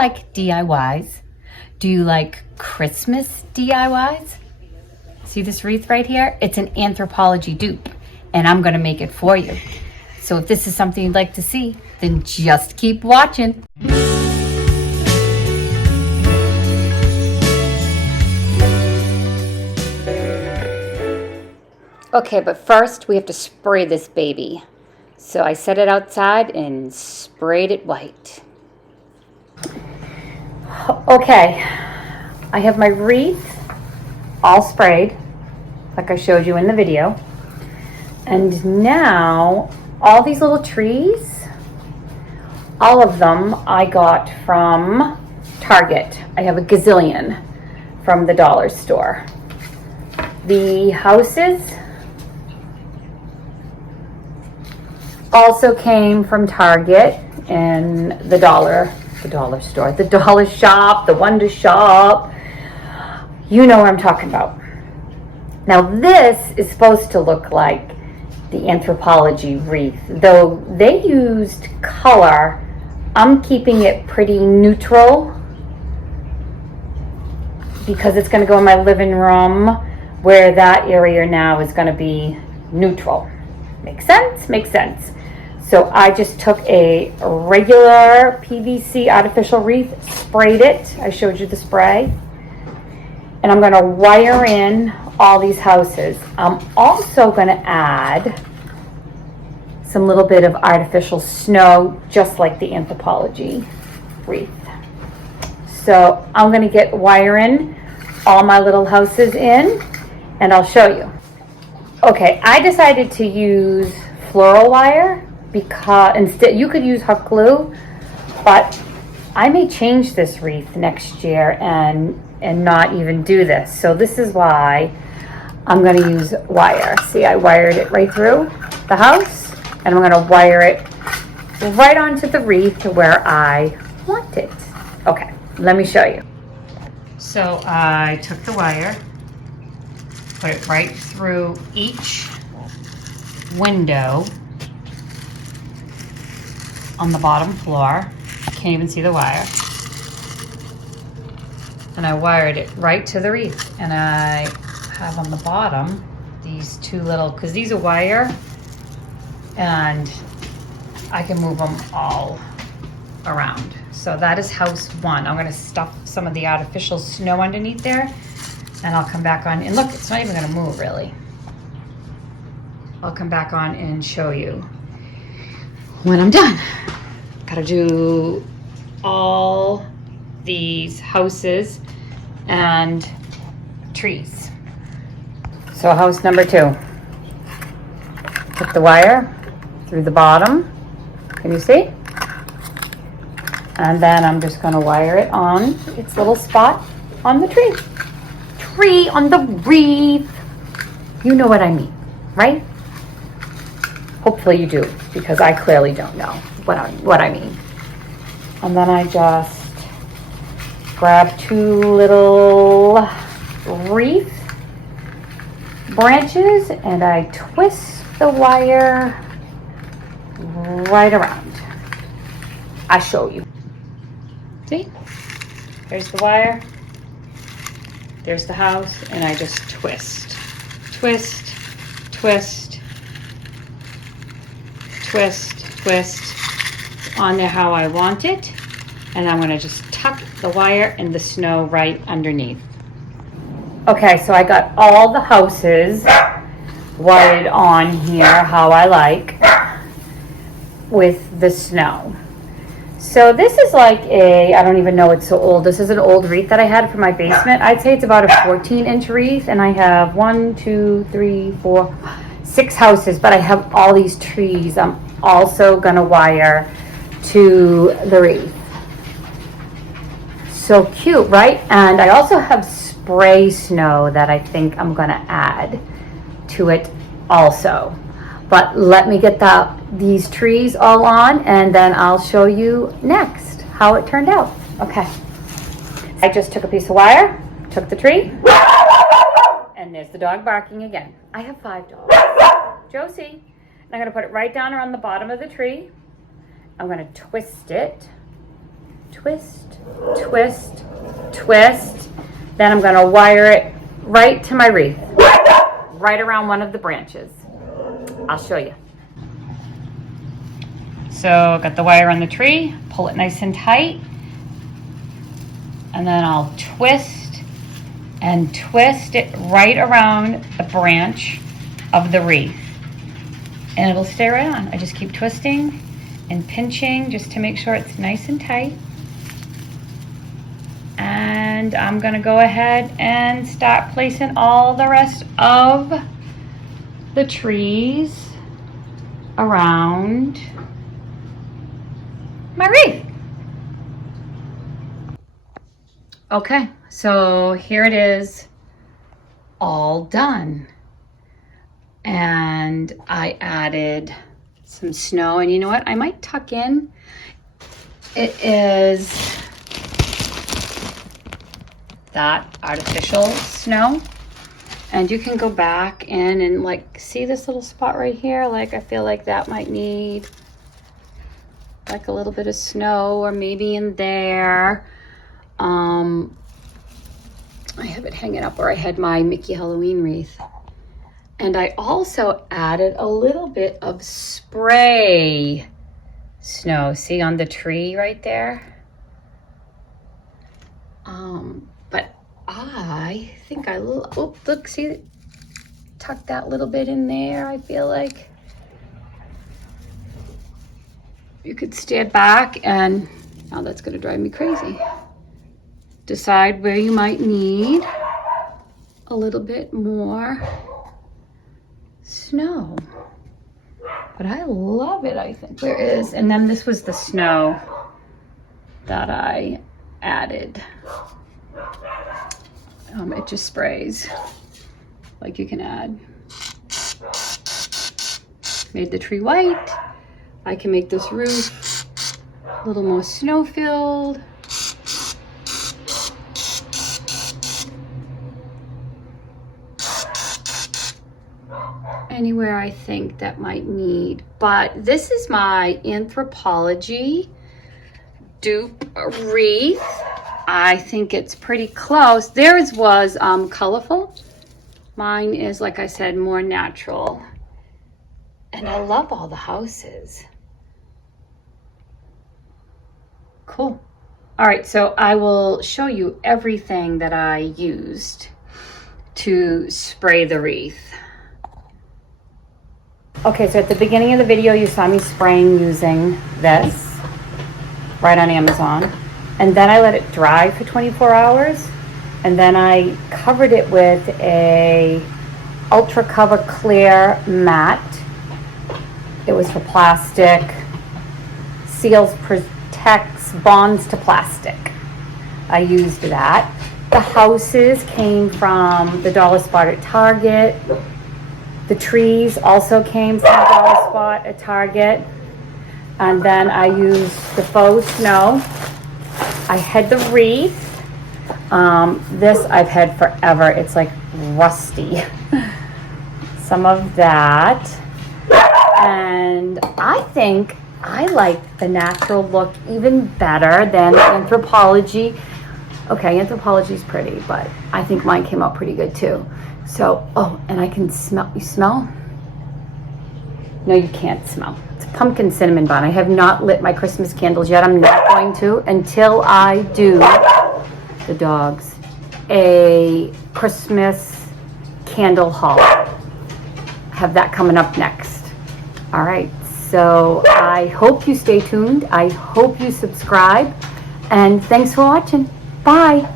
like DIYs? Do you like Christmas DIYs? See this wreath right here? It's an Anthropologie dupe, and I'm gonna make it for you. So if this is something you'd like to see, then just keep watching. Okay, but first we have to spray this baby. So I set it outside and sprayed it white. Okay, I have my wreath all sprayed, like I showed you in the video. And now, all these little trees, all of them I got from Target. I have a gazillion from the dollar store. The houses also came from Target and the dollar store, the dollar shop, the Wonder Shop. You know what I'm talking about. Now this is supposed to look like the Anthropologie wreath. Though they used color, I'm keeping it pretty neutral because it's going to go in my living room, where that area now is going to be neutral. Makes sense? Makes sense. So I just took a regular PVC artificial wreath, sprayed it. I showed you the spray. And I'm going to wire in all these houses. I'm also going to add some little bit of artificial snow, just like the Anthropologie wreath. So I'm going to get wiring all my little houses in, and I'll show you. Okay, I decided to use floral wire because instead you could use hot glue, but I may change this wreath next year and not even do this. So this is why I'm going to use wire. See, I wired it right through the house, and I'm going to wire it right onto the wreath to where I want it. Okay, let me show you. So I took the wire, put it right through each window on the bottom floor. Can't even see the wire. And I wired it right to the wreath. And I have on the bottom these two little, because these are wire, and I can move them all around. So that is house one. I'm gonna stuff some of the artificial snow underneath there, and I'll come back on, and look, it's not even gonna move really. I'll come back on and show you when I'm done. Gotta do all these houses and trees. So house number 2. Put the wire through the bottom. Can you see? And then I'm just gonna wire it on its little spot on the tree. Tree on the wreath. You know what I mean, right? Hopefully you do, because I clearly don't know what I mean. And then I just grab 2 little wreath branches and I twist the wire right around. I'll show you. See? There's the wire. There's the house, and I just twist, twist, twist, twist, twist on there how I want it, and I'm going to just tuck the wire and the snow right underneath. Okay, so I got all the houses wired on here how I like with the snow. So this is like I don't even know it's so old. This is an old wreath that I had for my basement. I'd say it's about a 14-inch wreath, and I have 1, 2, 3, 4, 6 houses, but I have all these trees. I'm also gonna wire to the wreath. So cute, right? And I also have spray snow that I think I'm gonna add to it also. But let me get these trees all on, and then I'll show you next how it turned out. Okay. I just took a piece of wire, took the tree, and there's the dog barking again. I have 5 dogs. Josie. And I'm gonna put it right down around the bottom of the tree. I'm gonna twist it twist, twist, twist. Then I'm gonna wire it right to my wreath, right around one of the branches. I'll show you. So got the wire on the tree, pull it nice and tight, and then I'll twist and twist it right around the branch of the wreath. And it'll stay right on. I just keep twisting and pinching just to make sure it's nice and tight. And I'm gonna go ahead and start placing all the rest of the trees around my wreath. Okay, so here it is, all done. And I added some snow, and you know what? I might tuck in. It is that artificial snow. And you can go back in and like, see this little spot right here? Like, I feel like that might need like a little bit of snow, or maybe in there. I have it hanging up where I had my Mickey Halloween wreath. And I also added a little bit of spray snow. See on the tree right there? But I think oh, look, see, tuck that little bit in there. I feel like you could stand back and, now that's gonna drive me crazy. Decide where you might need a little bit more snow. But I love it, I think. There is, and then this was the snow that I added. It just sprays, like you can add. Made the tree white. I can make this roof a little more snow-filled. Anywhere I think that might need, but this is my Anthropologie dupe wreath. I think it's pretty close. Theirs was colorful. Mine is, like I said, more natural. And I love all the houses. Cool. All right, so I will show you everything that I used to spray the wreath. Okay, so at the beginning of the video, you saw me spraying using this right on Amazon. And then I let it dry for 24 hours. And then I covered it with a Ultra Cover Clear Matte. It was for plastic. Seals, protects, bonds to plastic. I used that. The houses came from the Dollar Spot at Target. The trees also came from Dollar Spot at Target. And then I used the faux snow. I had the wreath. This I've had forever. It's like rusty. Some of that. And I think I like the natural look even better than Anthropologie. Okay, Anthropologie's pretty, but I think mine came out pretty good too. So, oh, and I can smell, you smell? No, you can't smell. It's pumpkin cinnamon bun. I have not lit my Christmas candles yet. I'm not going to until I do the dogs a Christmas candle haul. I have that coming up next. All right, so I hope you stay tuned. I hope you subscribe, and thanks for watching. Bye.